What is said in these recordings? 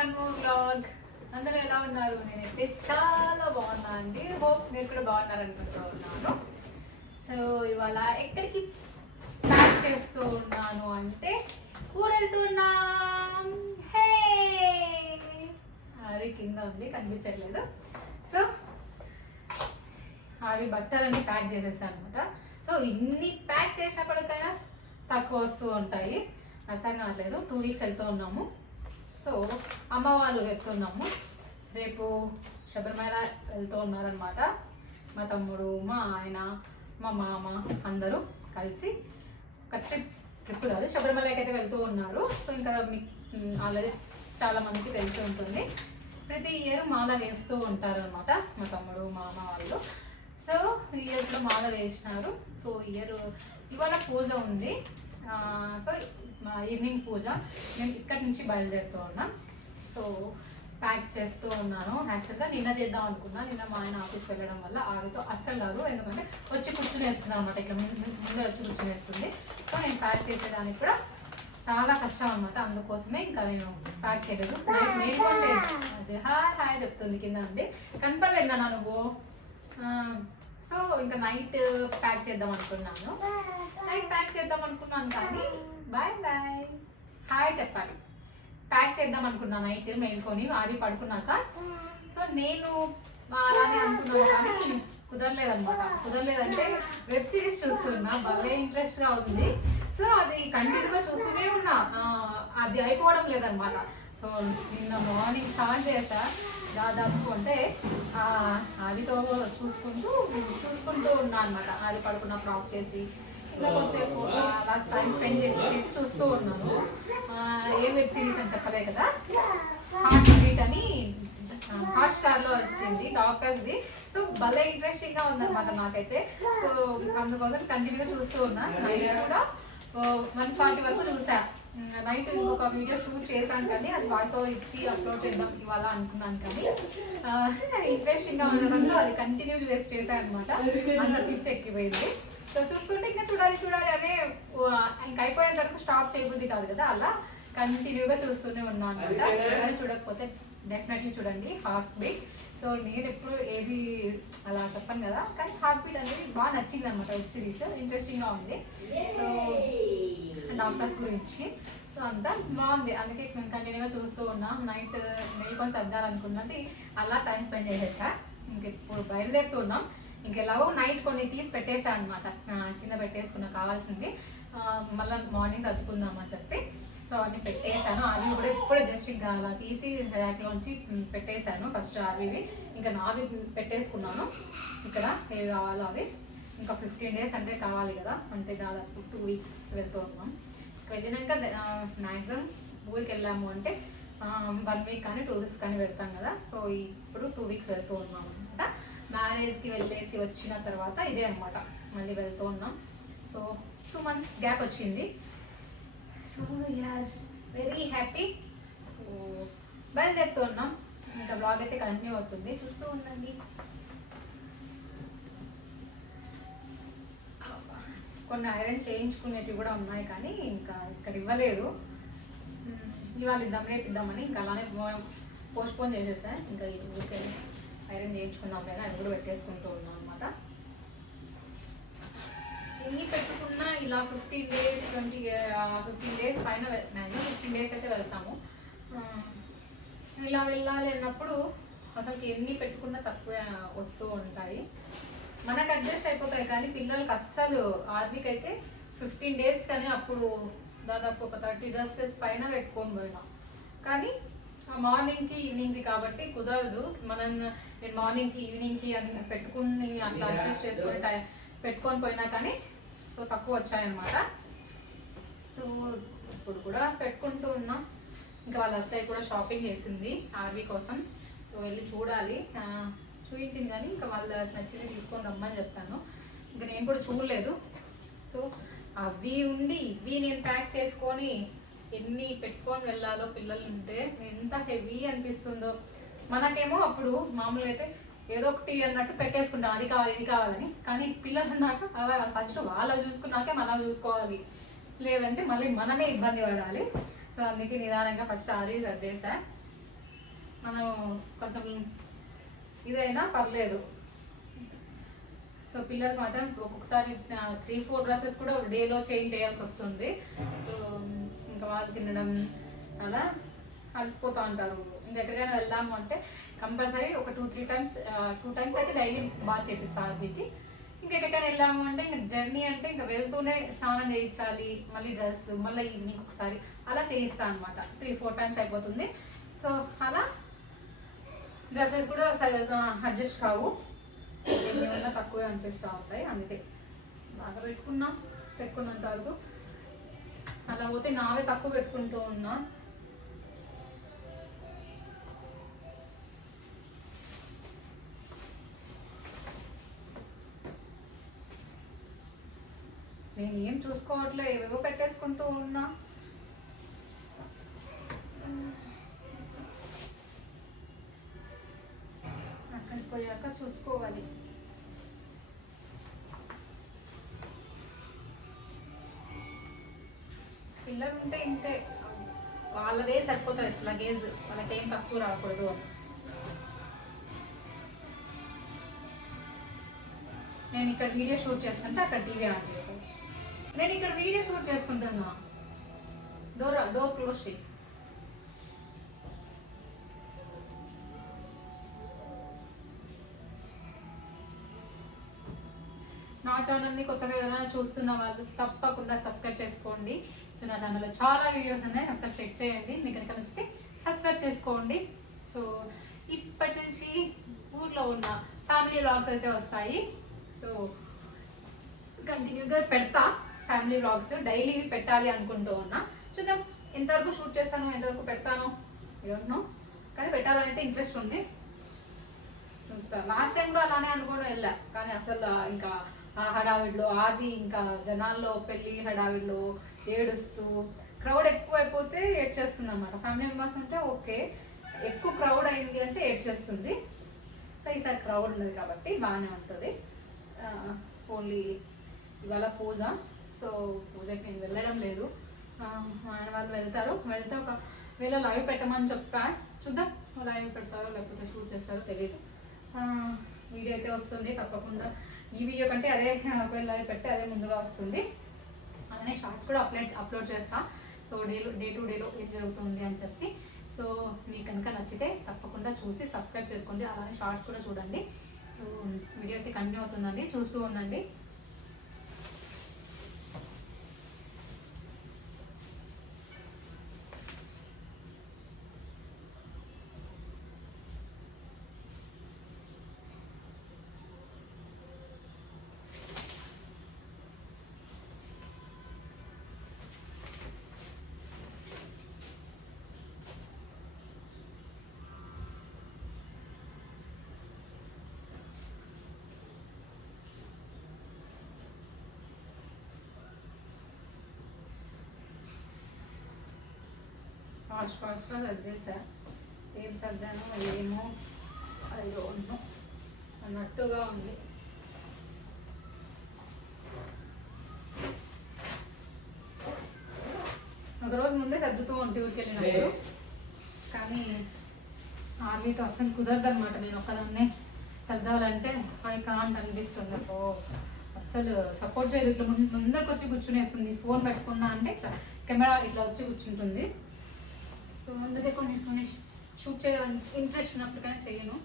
One more vlog. అందరూ ఎలా ఉన్నారు? నేనైతే చాలా బాగున్నా అండి. హోప్ మీరు కూడా బాగున్నారు అనుకుంటూ ఉన్నాను. సో ఇవాళ ఎక్కడికి ప్యాక్ చేస్తూ ఉన్నాను అంటే ఊరు వెళ్తున్నాం. హే అది కింద ఉంది, కనిపించట్లేదు. సో అవి బట్టలన్నీ ప్యాక్ చేసేసాను అనమాట. సో ఇన్ని ప్యాక్ చేసినప్పటికైనా తక్కువ వస్తూ ఉంటాయి, అర్థం కావట్లేదు. 2 వీక్స్ వెళ్తూ ఉన్నాము. సో అమ్మ వాళ్ళు వెళ్తున్నాము. రేపు శబరిమల వెళ్తూ ఉన్నారనమాట. మా తమ్ముడు, మా ఆయన, మా మామ అందరూ కలిసి ఒక ట్రిప్ కాదు, శబరిమలకి అయితే వెళ్తూ ఉన్నారు. సో ఇంకా మీకు ఆల్రెడీ చాలా మందికి తెలిసి ఉంటుంది, ప్రతి ఇయర్ మాల వేస్తూ ఉంటారు అనమాట మా తమ్ముడు, మా అమ్మ వాళ్ళు. సో ఈ ఇయర్లో మాల వేసినారు. సో ఇవాళ పూజ ఉంది. సో మా ఈవినింగ్ పూజ. నేను ఇక్కడి నుంచి బయలుదేరుతూ ఉన్నా. సో ప్యాక్ చేస్తూ ఉన్నాను. యాక్చువల్గా నిన్న చేద్దాం అనుకున్నా, నిన్న మా ఆయన ఆఫీస్కి వెళ్ళడం వల్ల ఆవిడతో అస్సలు కాదు, ఎందుకంటే వచ్చి కూర్చునేస్తుంది అనమాట. ఇక్కడ ముందర వచ్చి కూర్చునేస్తుంది. సో నేను ప్యాక్ చేసేదానికి కూడా చాలా కష్టం అనమాట. అందుకోసమే ఇంకా నేను ప్యాక్ చేయలేదు. నేను అదే హాయ్ హాయ్ చెప్తుంది కింద అండి, కనపడలేదా నువ్వు? సో ఇంకా నైట్ ప్యాక్ చేద్దాం అనుకున్నాను. కానీ బాయ్ బాయ్ హాయ్ చెప్పాలి. ప్యాక్ చేద్దాం అనుకున్నాను నైట్ మేల్కొని ఆడి పడుకున్నాక. సో నేను అలానే అనుకున్నాను కానీ కుదరలేదంటే వెబ్ సిరీస్ చూస్తున్నా, భలే ఇంట్రెస్ట్గా ఉంది. సో అది కంటిన్యూగా చూస్తూనే ఉన్నా, అది అయిపోవడం లేదనమాట. సో నిన్న మార్నింగ్ స్టార్ట్ చేసా, దాదాపు అంటే ఆదితో చూసుకుంటూ ఉన్నా అనమాట. ఆది పడుకున్నప్పుడు ఆఫ్ చేసి ఇంకా కొంతసేపు లాస్ట్ టైం స్పెండ్ చేసి చూస్తూ ఉన్నాను. ఏం వెబ్ సిరీస్ అని చెప్పలే కదా, హార్ట్ బీట్ అని హాట్స్టార్లో వచ్చింది, డాక్టర్స్ది. సో భలే ఇంట్రెస్టింగ్గా ఉందన్నమాట నాకైతే. సో అందుకోసం కంటిన్యూగా చూస్తూ ఉన్నా. నైట్ కూడా 140 వరకు చూసా. నైట్ ఇంకొక వీడియో షూట్ చేశాను కానీ అది వాయిస్ ఓవర్ ఇచ్చి అప్లోడ్ చేద్దాం ఇవాళ అనుకున్నాను, కానీ ఇంట్రెస్టింగ్గా ఉండడంలో అది కంటిన్యూ చేశాను అనమాట. అంత పిచ్చి ఎక్కిపోయింది. సో చూస్తుంటే ఇంకా చూడాలి అనే ఇంకా అయిపోయేంత వరకు స్టాప్ చేయబుద్ది కాదు కదా, అలా కంటిన్యూగా చూస్తూనే ఉన్నాను అనమాట. ఎవరైనా చూడకపోతే డెఫినెట్లీ చూడండి హార్ట్ బీట్. సో నేను ఎప్పుడు ఏది అలా చెప్పాను కదా, కానీ హార్ట్ బీట్ అనేది బాగా నచ్చింది అనమాట. వెబ్ సిరీస్ ఇంట్రెస్టింగ్గా ఉంది. సో డాక్టర్స్ గురించి సో అంతా బాగుంది, అందుకే కంటిన్యూగా చూస్తూ ఉన్నా. నైట్ మేల్కొని సర్దాలనుకున్నది అలా టైం స్పెండ్ చేసేసా. ఇంకెప్పుడు బయలుదేరుతున్నాం. ఇంకెలాగో నైట్ కొన్ని తీసి పెట్టేసా అనమాట, కింద పెట్టేసుకున్నా కావాల్సింది. మళ్ళీ మార్నింగ్ సర్దుకుందామని చెప్పి సో అన్నీ పెట్టేశాను. అవి కూడా ఇప్పుడే జస్ట్ ఇంకా అలా తీసి ర్యాక్లోంచి పెట్టేశాను. ఫస్ట్ అవి ఇంకా నావి పెట్టేసుకున్నాను. ఇక్కడ ఏవి కావాలో అవి ఇంకా 15 డేస్ అంటే కావాలి కదా, అంటే దాదాపు 2 వీక్స్ వెళ్తూ ఉన్నాం. వెళ్ళినాక మ్యాక్సిమం ఊరికి వెళ్ళాము అంటే 1 వీక్ కానీ 2 వీక్స్ కానీ వెళ్తాం కదా. సో ఇప్పుడు 2 వీక్స్ వెళ్తూ ఉన్నాం అనమాట. మ్యారేజ్కి వెళ్ళేసి వచ్చిన తర్వాత ఇదే అనమాట మళ్ళీ వెళ్తూ ఉన్నాం. సో 2 months గ్యాప్ వచ్చింది. So you are very happy. బయలుదేరుతూ ఉన్నాం. ఇంకా బ్లాగ్ అయితే కంటిన్యూ అవుతుంది, చూస్తూ ఉండండి. కొన్ని ఐరన్ చేయించుకునేటివి కూడా ఉన్నాయి కానీ ఇంకా ఇక్కడ ఇవ్వలేదు. ఇవాళ ఇద్దాం రేపు ఇద్దామని ఇంకా అలానే పోస్ట్పోన్ చేసేసా. ఇంకా ఊరికే ఐరన్ చేయించుకుందాం లేదా అవి కూడా పెట్టేసుకుంటూ ఉన్నాం అనమాట. ఎన్ని పెట్టుకున్నా ఇలా 15 డేస్ 15 డేస్ పైన మ్యాక్సిమం 15 డేస్ అయితే వెళ్తాము. ఇలా వెళ్ళాలి అన్నప్పుడు అసలు ఎన్ని పెట్టుకున్నా తక్కువ వస్తూ ఉంటాయి. మనకు అడ్జస్ట్ అయిపోతాయి కానీ పిల్లలకి అస్సలు. ఆర్మీకి అయితే 15 డేస్ కానీ అప్పుడు దాదాపు ఒక 30 డ్రెస్సెస్ పైన పెట్టుకొని పోయినాం. కానీ మార్నింగ్కి ఈవినింగ్కి కాబట్టి కుదరదు. నేను మార్నింగ్కి ఈవినింగ్కి అని పెట్టుకుని అట్లా అడ్జస్ట్ చేసుకొని పెట్టుకొని పోయినా కానీ సో తక్కువ వచ్చాయన్నమాట. సో ఇప్పుడు కూడా పెట్టుకుంటూ ఉన్నాం. ఇంకా వాళ్ళ అత్తయ్య కూడా షాపింగ్ చేసింది ఆర్వీ కోసం. సో వెళ్ళి చూడాలి, చూపించింది కానీ ఇంకా వాళ్ళ నచ్చింది తీసుకొని రమ్మని చెప్పాను. ఇంకా నేను కూడా చూడలేదు. సో అవి ఇవి నేను ప్యాక్ చేసుకొని ఎన్ని పెట్టుకొని వెళ్ళాలో పిల్లలు ఉంటే ఎంత హెవీ అనిపిస్తుందో. మనకేమో అప్పుడు మామూలుగా అయితే ఏదో ఒకటి అన్నట్టు పెట్టేసుకుంటాం, అది కావాలి ఇది కావాలని. కానీ పిల్లలు అన్నాక ఫస్ట్ వాళ్ళ చూసుకున్నాకే మనం చూసుకోవాలి, లేదంటే మళ్ళీ మనమే ఇబ్బంది పడాలి. సో అందుకే నిదానంగా ఫస్ట్ ఆర్వీ సర్దేసా. మనం కొంచెం ఇదైనా పర్లేదు. సో పిల్లలకు మాత్రం ఒక్కొక్కసారి 3-4 డ్రెస్సెస్ కూడా డేలో చేంజ్ చేయాల్సి వస్తుంది. సో ఇంకా వాళ్ళు తినడం అలా అలసిపోతూ ఉంటారు. ఇంకెక్కడికైనా వెళ్దాము అంటే కంపల్సరీ ఒక 2-3 టైమ్స్ 2 టైమ్స్ అయితే డైలీ బాగా చేపిస్తారు వీటి. ఇంకెక్కడికైనా వెళ్ళాము అంటే ఇంకా జర్నీ అంటే ఇంకా వెళ్తూనే స్నానం చేయించాలి, మళ్ళీ డ్రెస్, మళ్ళీ ఈవినింగ్ ఒకసారి అలా చేయిస్తాను అనమాట. 3-4 టైమ్స్ అయిపోతుంది. సో అలా డ్రెస్సెస్ కూడా అడ్జస్ట్ కావు, ఏమన్నా తక్కువే అనిపిస్తూ ఉంటాయి. అందుకే బాగా పెట్టుకున్నంత వరకు. అలా పోతే నావే తక్కువ పెట్టుకుంటూ ఉన్నా. నేను ఏం చూసుకోవట్లే, ఏవేవో పెట్టేసుకుంటూ ఉన్నా. అక్కడికి పోయాక చూసుకోవాలి. పిల్లలు ఉంటే ఇంతే, వాళ్ళదే సరిపోతుంది లగేజ్, వాళ్ళకేం తక్కువ రాకూడదు. నేను ఇక్కడ వీడియో షూట్ చేస్తుంటే అక్కడ టీవీ ఆన్ చేశాను. నేను ఇక్కడ వీడియో షూట్ చేసుకుంటున్నా. డోర్ క్లోజ్ చేయి. నా ఛానల్ని కొత్తగా ఎవరైనా చూస్తున్న వాళ్ళు తప్పకుండా సబ్స్క్రైబ్ చేసుకోండి. నా ఛానల్లో చాలా వీడియోస్ ఉన్నాయి, ఒకసారి చెక్ చేయండి. మీకు కనుక నచ్చితే సబ్స్క్రైబ్ చేసుకోండి. సో ఇప్పటి నుంచి ఊర్లో ఉన్న ఫ్యామిలీ వ్లాగ్స్ అయితే వస్తాయి. సో కంటిన్యూగా పెడతా ఫ్యామిలీ వ్లాగ్స్, డైలీ పెట్టాలి అనుకుంటూ ఉన్నా. చూద్దాం ఎంతవరకు షూట్ చేస్తాను, ఎంతవరకు పెడతాను ఎవరినో, కానీ పెట్టాలని అయితే ఇంట్రెస్ట్ ఉంది. చూస్తా. లాస్ట్ టైం కూడా అలానే అనుకోని వెళ్ళా, కానీ అసలు ఇంకా ఆ హడావిడిలో ఆది ఇంకా జనాల్లో పెళ్ళి హడావిడిలో ఏడుస్తూ క్రౌడ్ ఎక్కువ అయిపోతే ఏడ్చేస్తుంది అనమాట. ఫ్యామిలీ మెంబర్స్ ఉంటే ఓకే, ఎక్కువ క్రౌడ్ అయింది అంటే ఏడ్చేస్తుంది. సో ఈసారి క్రౌడ్ ఉన్నది కాబట్టి బాగానే ఉంటుంది. ఓన్లీ ఇవాళ పూజ, సో పూజకి నేను వెళ్ళడం లేదు. మా ఆయన వాళ్ళు వెళ్తే ఒక వేళ లైవ్ పెట్టమని చెప్పా. చూద్దాం లైవ్ పెడతారో లేకపోతే షూట్ చేస్తారో తెలియదు. వీడియో అయితే వస్తుంది తప్పకుండా. ఈ వీడియో కంటే అదే ఒకవేళ లైవ్ పెడితే అదే ముందుగా వస్తుంది. అలానే షార్ట్స్ కూడా అప్లోడ్ చేస్తా. సో డే టు డేలో ఏం జరుగుతుంది అని చెప్పి. సో మీకు కనుక నచ్చితే తప్పకుండా చూసి సబ్స్క్రైబ్ చేసుకోండి. అలానే షార్ట్స్ కూడా చూడండి. వీడియో అయితే కంటిన్యూ అవుతుందండి, చూస్తూ ఉండండి. ఫాస్ట్గా సర్దేసా. ఏం సర్దానో ఏమో అది డోంట్ నో అన్నట్టుగా ఉంది. ఒకరోజు ముందే సర్దుతూ ఉంటే ఊరికి వెళ్ళినప్పుడు, కానీ ఆర్మీతో అసలు కుదరదు అనమాట. నేను ఒక్కదాన్నే సర్దాలంటే ఐ కాంట్ అనిపిస్తుంది. అస్సలు సపోర్ట్ చేయదు. ఇట్లా ముందరికి వచ్చి కూర్చునేస్తుంది. ఫోన్ పెట్టుకున్నా అంటే ఇట్లా కెమెరా ఇట్లా వచ్చి కూర్చుంటుంది. సో అందుకే కొన్ని షూట్ చేయడానికి ఇంట్రెస్ట్ ఉన్నప్పటికైనా చేయను.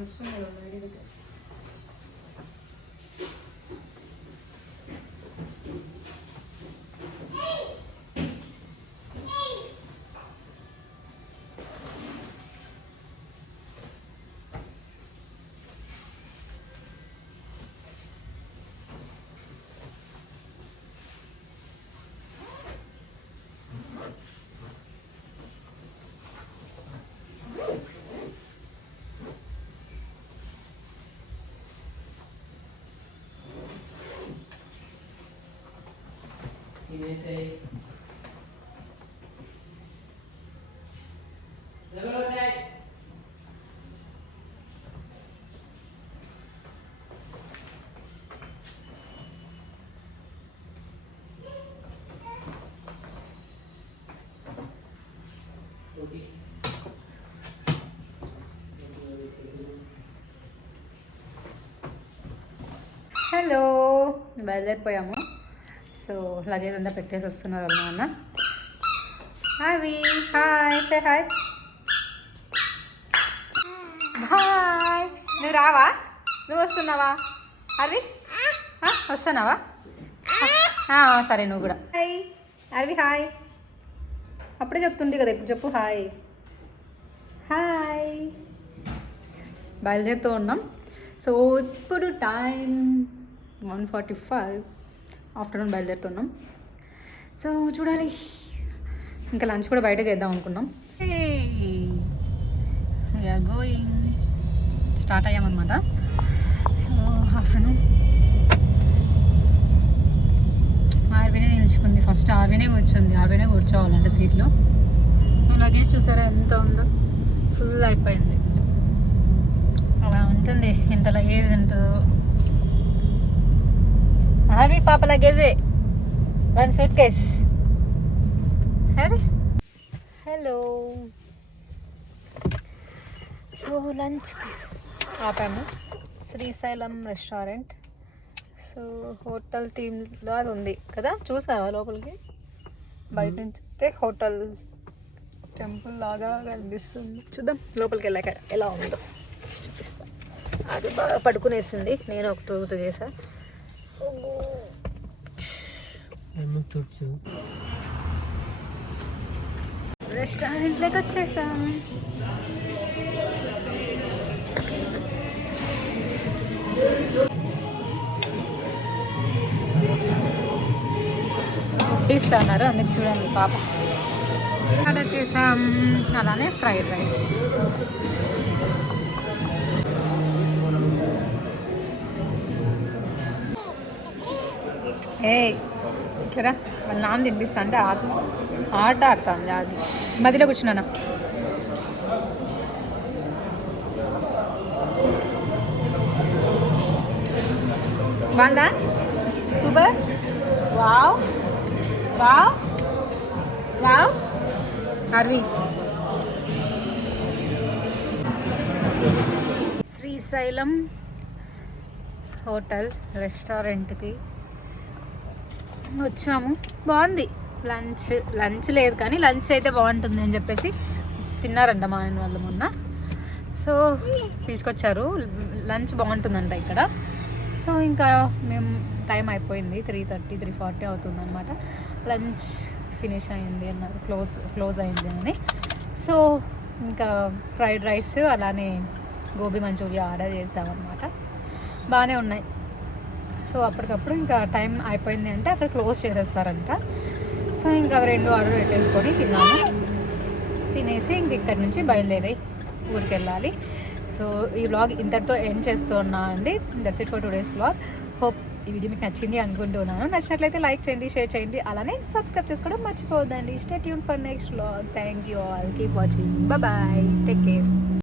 వస్తుంది కదా హలో, బయలుదేరిపోయాము. సో లగేజ్ అంతా పెట్టేసి వస్తున్నారు అన్న. అవి హాయ్, సే హాయ్. హాయ్, నువ్వు రావా? నువ్వు వస్తున్నావా? అరవి వస్తున్నావా? సరే, నువ్వు కూడా హాయ్. అరవి హాయ్. అప్పుడే చెప్తుండే కదా, ఇప్పుడు చెప్పు హాయ్. హాయ్. బయలుదేరుతూ ఉన్నాం. సో ఇప్పుడు టైం 1:45 ఆఫ్టర్నూన్ బయలుదేరుతున్నాం. సో చూడాలి, ఇంకా లంచ్ కూడా బయట చేద్దాం అనుకున్నాం. వీఆర్ గోయింగ్, స్టార్ట్ అయ్యామన్నమాట. సో ఆఫ్టర్నూన్ ఆర్వీనే నిలుచుకుంది. ఫస్ట్ ఆర్వీనే కూర్చుంది. ఆర్వీనే కూర్చోవాలంటే సీట్లో. సో లగేజ్ చూసారా ఎంత ఉందో, ఫుల్ అయిపోయింది. అలా ఉంటుంది, ఎంత లగేజ్ ఉంటుందో. ఆర్వీ పాప లగేజే 1 సూట్ కేస్. హలో. సో లంచ్కి ఆపాము. Srisailam restaurant. So hotel theme లాగా ఉంది కదా, చూసావా లోపలికి? బయట నుంచి అయితే హోటల్ టెంపుల్ లాగా కనిపిస్తుంది. చూద్దాం లోపలికి వెళ్ళాక ఎలా ఉందో చూపిస్తాను. అది బాగా పడుకునేసింది, నేను ఒక తూగుతూ చేసా. రెస్టారెంట్లోకి వచ్చేసాం. ఇస్తున్నారు అందుకు చూడండి పాప. ఆర్డర్ చేసాం. అలానే ఫ్రైడ్ రైస్. ఇట్లా వాళ్ళ నాన్న తినిపిస్తా అంటే ఆట ఆడుతుంది. అది మధ్యలో కూర్చున్నానా. బాగుందా? Super. Wow wow wow. Arvi Srisailam hotel రెస్టారెంట్కి వచ్చాము. బాగుంది. లంచ్ లేదు కానీ లంచ్ అయితే బాగుంటుంది అని చెప్పేసి తిన్నారంట మా ఆయన వాళ్ళు మొన్న. సో పిలుచుకొచ్చారు. లంచ్ బాగుంటుందంట ఇక్కడ. సో ఇంకా మేము టైం అయిపోయింది, 3:30 3:40 అవుతుంది అనమాట. లంచ్ ఫినిష్ అయింది అన్నారు, క్లోజ్ అయింది అని. సో ఇంకా ఫ్రైడ్ రైస్ అలానే గోబీ మంచూరియా ఆర్డర్ చేసామన్నమాట. బాగానే ఉన్నాయి. సో అప్పటికప్పుడు ఇంకా టైం అయిపోయింది అంటే అక్కడ క్లోజ్ చేసేస్తారంట. సో ఇంకా 2 ఆర్డర్ పెట్టేసుకొని తిన్నాము. తినేసి ఇంక ఇక్కడి నుంచి బయలుదేరి ఊరికి వెళ్ళాలి. సో ఈ వ్లాగ్ ఇంతటితో ఎండ్ చేస్తూ ఉన్నా అండి. That's it for today's vlog. Hope ఈ వీడియో మీకు నచ్చింది అనుకుంటున్నాను. నచ్చినట్లయితే లైక్ చేయండి, షేర్ చేయండి, అలానే సబ్స్క్రైబ్ చేసుకోవడం మర్చిపోవద్దండి. Stay tune for next vlog. Thank you all. Keep watching. Bye. Take care.